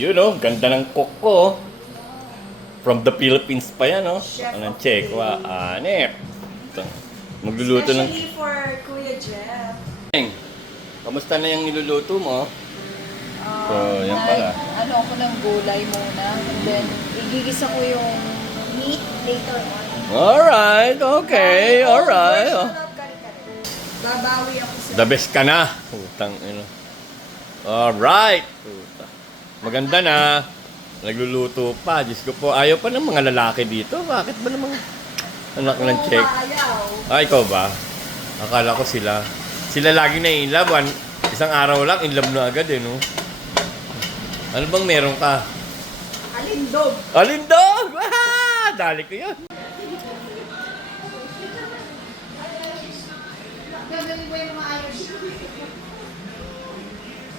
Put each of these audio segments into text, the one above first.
Yun oh, ganda ng cook ko. Oh. From the Philippines pa yan, oh. Anong check? Anep. Magluluto ng... Especially for Kuya Jeff. Kamusta na yung niluluto mo? So, yan pala. Ano ako ng gulay muna. And then, igigisa ko yung meat later on. Alright, okay, alright. Oh. Babawi ako sa... The best ka na. Putang ino. Alright. Puta. Maganda na. Nagluluto pa. Diyos ko po. Ayaw pa ng mga lalaki dito. Bakit ba namang anak ng check? Ay, ikaw ba? Akala ko sila. Sila lagi na in love. Isang araw lang, in love na agad eh, no? Ano bang meron ka? Alindog. Alindog! Dali ko yun. Gagawin ko yung maayos.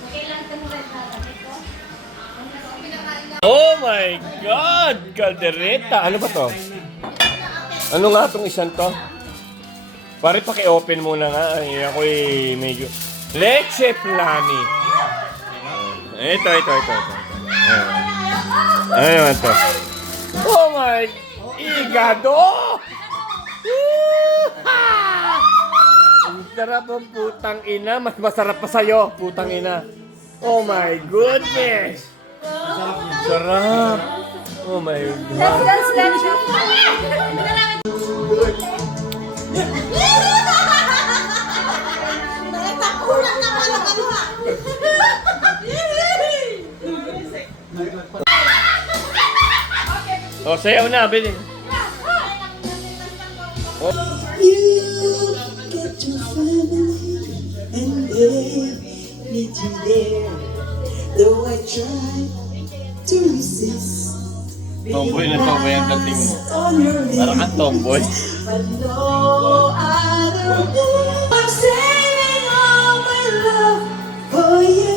Okay lang ito mo rin Oh my God! Caldereta! Ano ba to? Ano nga itong isang to? Pare, paki-open muna nga. Ay, ako'y medyo... Leche Plani! Ito. Ano naman to? Oh my... Igado! Ang sarap ang putang ina. Mas masarap pa sa'yo, putang ina. Oh my goodness! Sarap! Oh my God! Let's Nakitakulan na pala ka na. Oh, sayaw na, bilhin. Oh. You get your family and they need you there. Though I try to resist. Tomboy na tomboy ang dating mo. On your Parang kang tomboy. but no, I don't know. I'm saving all my love for you.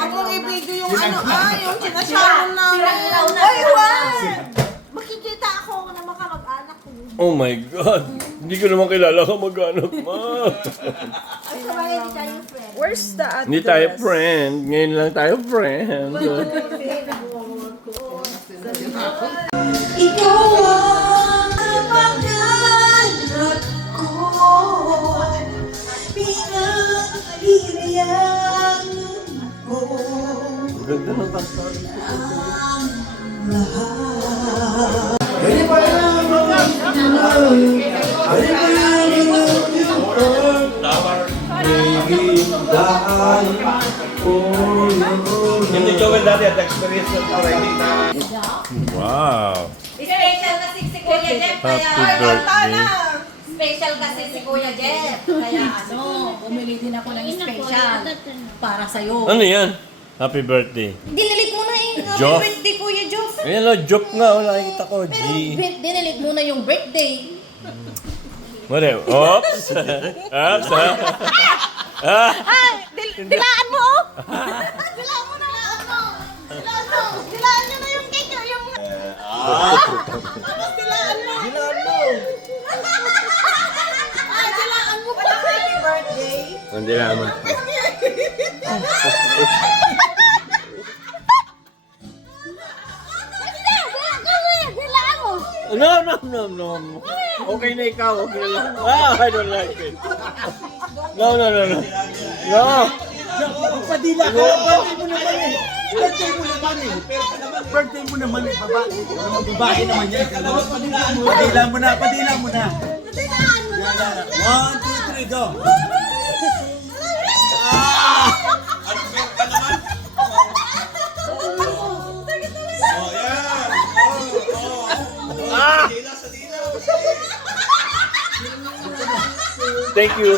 Akong i-video yung yung sinasyaron namin. Ay, Juan! Makikita ako na makamag-anak ko. Oh my God! Hindi ko naman kilala ka mag-anak, ma. Ay, sabay, hindi tayo friend. Where's the address? Hindi tayo friend. Ngayon lang tayo friend. Ikaw ang kapangarap ko. Pinag-iriyan mo Ganda ng kanta. ang lahat. Hindi Joel dati at experience ng already na. Wow! Special kasi si Kuya Jeff, Happy kaya birthday. special kasi si Kuya Jeff. Kaya bumili din ako ng special para sa'yo. Ano yan? Happy birthday. dinilig mo na yung Joff. birthday Kuya Jeff. Ayan o, joke nga. O, nakikita ko. G. Pero dinilig mo na yung birthday. Mali. Oops! Oops! Dilaan mo oh! Dilaan mo na yung ano. Dilaan nyo na yung cake. Yung... Dilaan mo. Dilaan mo pa. Happy birthday. Hindi naman. Dilaan mo. No. Okay na ikaw. Okay na lang. I don't like it. No. No. Padila ka, birthday mo naman eh. Birthday mo naman eh, babae naman yan. Padila mo na. Dilaan mo. 1, 2, 3, go! Thank you.